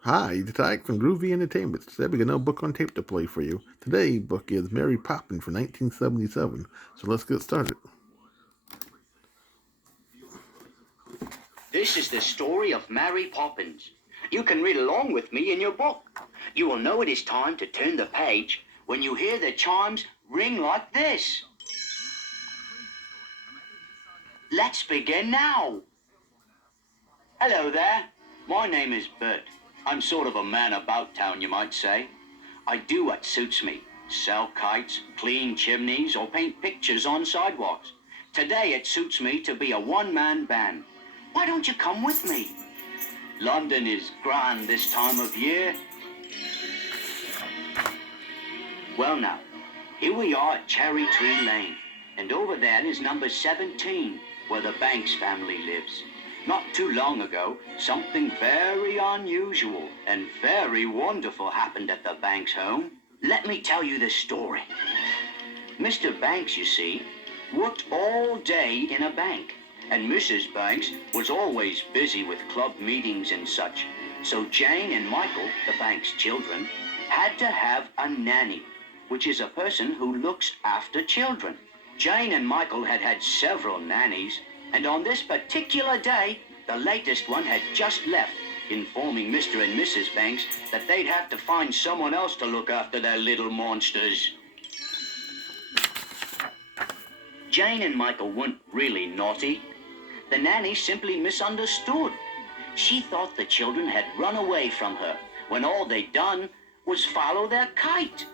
Hi, it's Ike from Groovy Entertainment. Today we got another book on tape to play for you. Today's book is Mary Poppins from 1977. So let's get started. This is the story of Mary Poppins. You can read along with me in your book. You will know it is time to turn the page when you hear the chimes ring like this. Let's begin now. Hello there. My name is Bert. I'm sort of a man about town, you might say. I do what suits me. Sell kites, clean chimneys, or paint pictures on sidewalks. Today it suits me to be a one-man band. Why don't you come with me? London is grand this time of year. Well now, here we are at Cherry Tree Lane, and over there is number 17, where the Banks family lives. Not too long ago, something very unusual and very wonderful happened at the Banks home. Let me tell you the story. Mr. Banks, you see, worked all day in a bank, and Mrs. Banks was always busy with club meetings and such. So Jane and Michael, the Banks children, had to have a nanny, which is a person who looks after children. Jane and Michael had had several nannies, and on this particular day, the latest one had just left, informing Mr. and Mrs. Banks that they'd have to find someone else to look after their little monsters. Jane and Michael weren't really naughty. The nanny simply misunderstood. She thought the children had run away from her when all they'd done was follow their kite.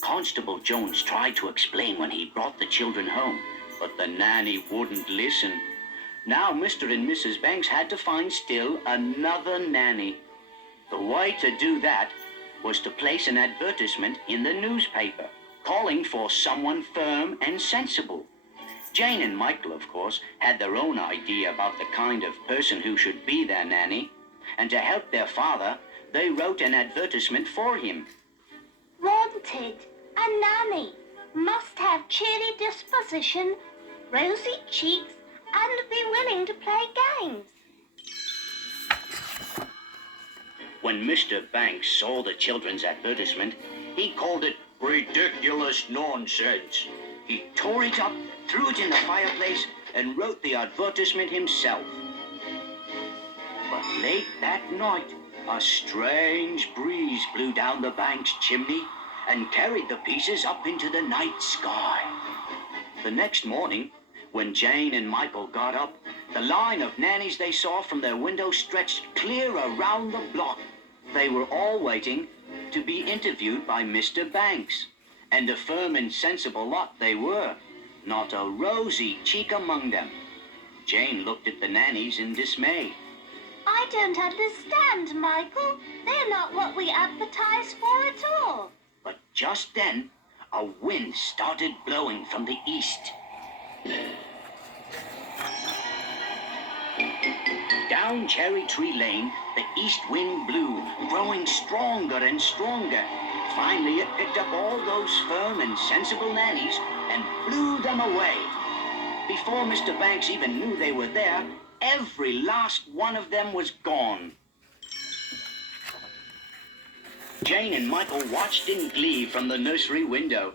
Constable Jones tried to explain when he brought the children home, but the nanny wouldn't listen. Now Mr. and Mrs. Banks had to find still another nanny. The way to do that was to place an advertisement in the newspaper, calling for someone firm and sensible. Jane and Michael, of course, had their own idea about the kind of person who should be their nanny, and to help their father, they wrote an advertisement for him. Wanted, a nanny, must have cheery disposition, rosy cheeks, and be willing to play games. When Mr. Banks saw the children's advertisement, he called it ridiculous nonsense. He tore it up, threw it in the fireplace, and wrote the advertisement himself. But late that night, a strange breeze blew down the Banks chimney and carried the pieces up into the night sky. The next morning, when Jane and Michael got up, the line of nannies they saw from their window stretched clear around the block. They were all waiting to be interviewed by Mr. Banks, and a firm and sensible lot they were, not a rosy cheek among them. Jane looked at the nannies in dismay. I don't understand, Michael. They're not what we advertised for at all. But just then, a wind started blowing from the east. Down Cherry Tree Lane, the east wind blew, growing stronger and stronger. Finally, it picked up all those firm and sensible nannies and blew them away. Before Mr. Banks even knew they were there, every last one of them was gone. Jane and Michael watched in glee from the nursery window.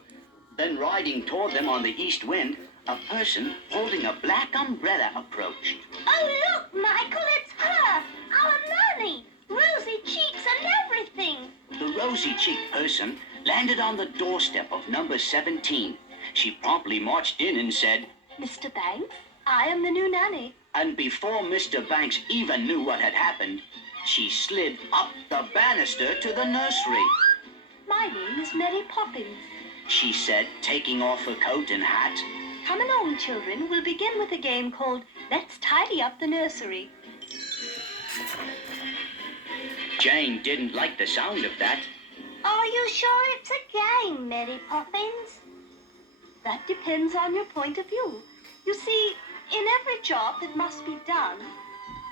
Then, riding toward them on the east wind, a person holding a black umbrella approached. Oh, look, Michael, it's her, our nanny. Rosy cheeks and everything. The rosy-cheeked person landed on the doorstep of number 17. She promptly marched in and said, Mr. Banks, I am the new nanny. and before Mr. Banks even knew what had happened, she slid up the banister to the nursery. My name is Mary Poppins. She said, taking off her coat and hat. Come along, children. We'll begin with a game called Let's Tidy Up the Nursery. Jane didn't like the sound of that. Are you sure it's a game, Mary Poppins? That depends on your point of view. You see, in every job that must be done,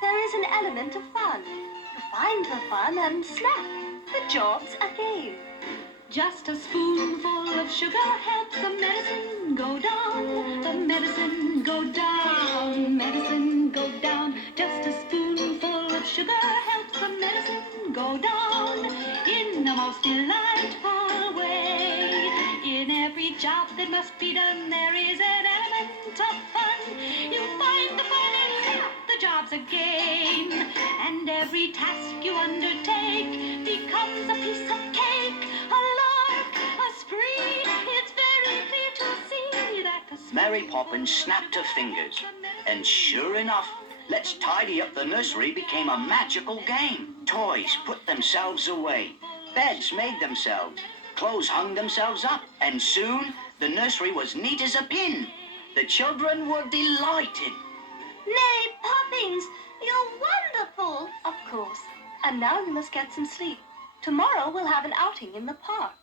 there is an element of fun. You find the fun and snap, the job's a game. Just a spoonful of sugar helps the medicine go down. The medicine go down. Medicine go down. Just a spoonful of sugar helps the medicine go down in the most delightful way. In every job that must be done, there is an element of fun. You find the fun in the job's a game, and every task you undertake becomes a piece of cake, a lark, a spree. It's very clear to see that the Mary Poppins snapped her fingers, and sure enough, Let's Tidy Up the Nursery became a magical game. Toys put themselves away, beds made themselves, clothes hung themselves up, and soon the nursery was neat as a pin. The children were delighted. Mary Poppins, you're wonderful. Of course. And now you must get some sleep. Tomorrow we'll have an outing in the park.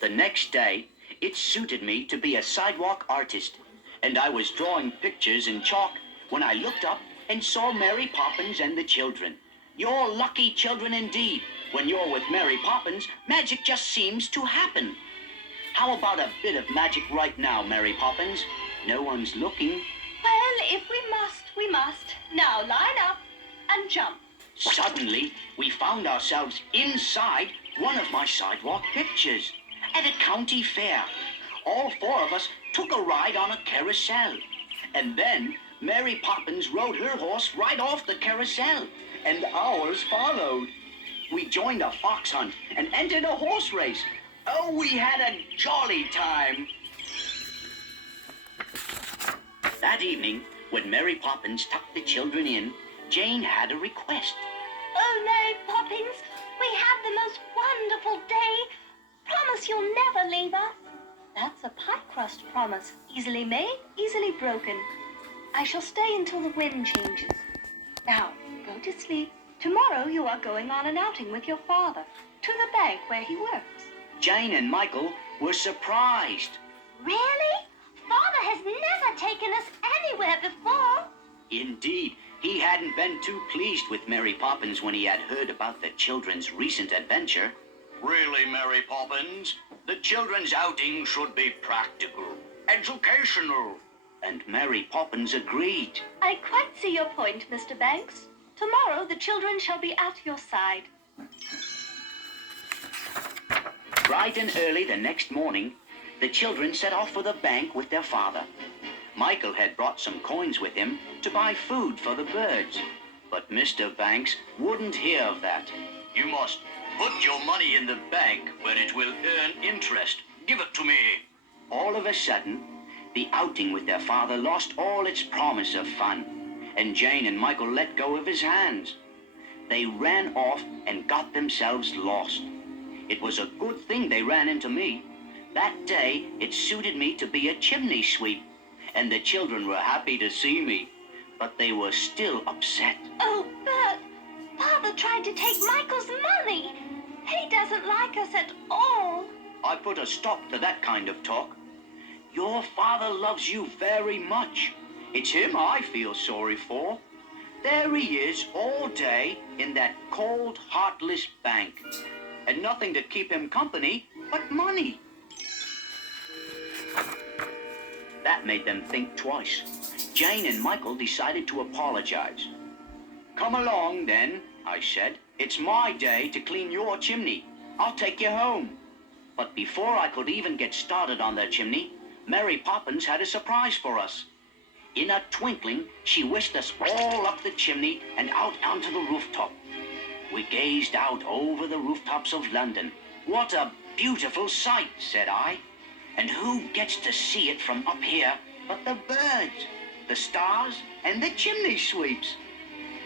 The next day, it suited me to be a sidewalk artist, and I was drawing pictures in chalk when I looked up and saw Mary Poppins and the children. You're lucky children indeed. When you're with Mary Poppins, magic just seems to happen. How about a bit of magic right now, Mary Poppins? No one's looking. Well, if we must, we must. Now line up and jump. Suddenly, we found ourselves inside one of my sidewalk pictures at a county fair. All four of us took a ride on a carousel. And then Mary Poppins rode her horse right off the carousel, and ours followed. We joined a fox hunt and entered a horse race. Oh, we had a jolly time. That evening, when Mary Poppins tucked the children in, Jane had a request. Oh, Mary Poppins, we had the most wonderful day. Promise you'll never leave us. That's a pie crust promise. Easily made, easily broken. I shall stay until the wind changes. Now, go to sleep. Tomorrow you are going on an outing with your father to the bank where he works. Jane and Michael were surprised. Really? Father has never taken us anywhere before. Indeed, he hadn't been too pleased with Mary Poppins when he had heard about the children's recent adventure. Really, Mary Poppins? The children's outing should be practical, educational. And Mary Poppins agreed. I quite see your point, Mr. Banks. Tomorrow the children shall be at your side. Bright and early the next morning, the children set off for the bank with their father. Michael had brought some coins with him to buy food for the birds. But Mr. Banks wouldn't hear of that. You must put your money in the bank where it will earn interest. Give it to me. All of a sudden, the outing with their father lost all its promise of fun, and Jane and Michael let go of his hands. They ran off and got themselves lost. It was a good thing they ran into me. That day, it suited me to be a chimney sweep, and the children were happy to see me, but they were still upset. Oh, Bert, Father tried to take Michael's money. He doesn't like us at all. I put a stop to that kind of talk. Your father loves you very much. It's him I feel sorry for. There he is all day in that cold, heartless bank, and nothing to keep him company but money. That made them think twice. Jane and Michael decided to apologize. Come along, then, I said. It's my day to clean your chimney. I'll take you home. But before I could even get started on their chimney, Mary Poppins had a surprise for us. In a twinkling, she whisked us all up the chimney and out onto the rooftop. We gazed out over the rooftops of London. What a beautiful sight, said I. And who gets to see it from up here but the birds, the stars, and the chimney sweeps?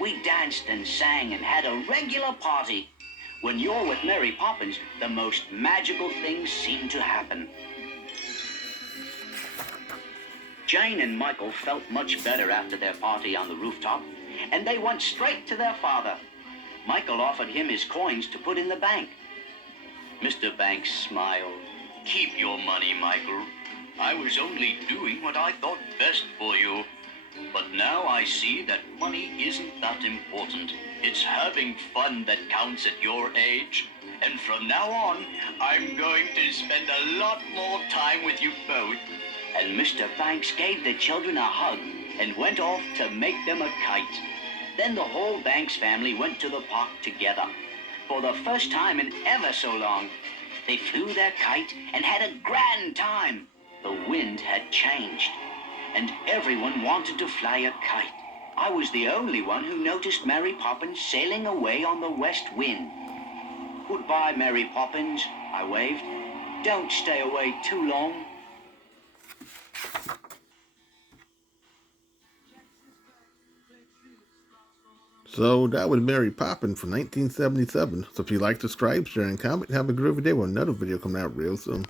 We danced and sang and had a regular party. When you're with Mary Poppins, the most magical things seem to happen. Jane and Michael felt much better after their party on the rooftop, and they went straight to their father. Michael offered him his coins to put in the bank. Mr. Banks smiled. Keep your money, Michael. I was only doing what I thought best for you. But now I see that money isn't that important. It's having fun that counts at your age. And from now on, I'm going to spend a lot more time with you both. And Mr. Banks gave the children a hug and went off to make them a kite. Then the whole Banks family went to the park together. For the first time in ever so long, they flew their kite and had a grand time. The wind had changed, and everyone wanted to fly a kite. I was the only one who noticed Mary Poppins sailing away on the west wind. Goodbye, Mary Poppins, I waved. Don't stay away too long. So that was Mary Poppins from 1977. So if you like, subscribe, share, and comment, have a groovy day with another video coming out real soon.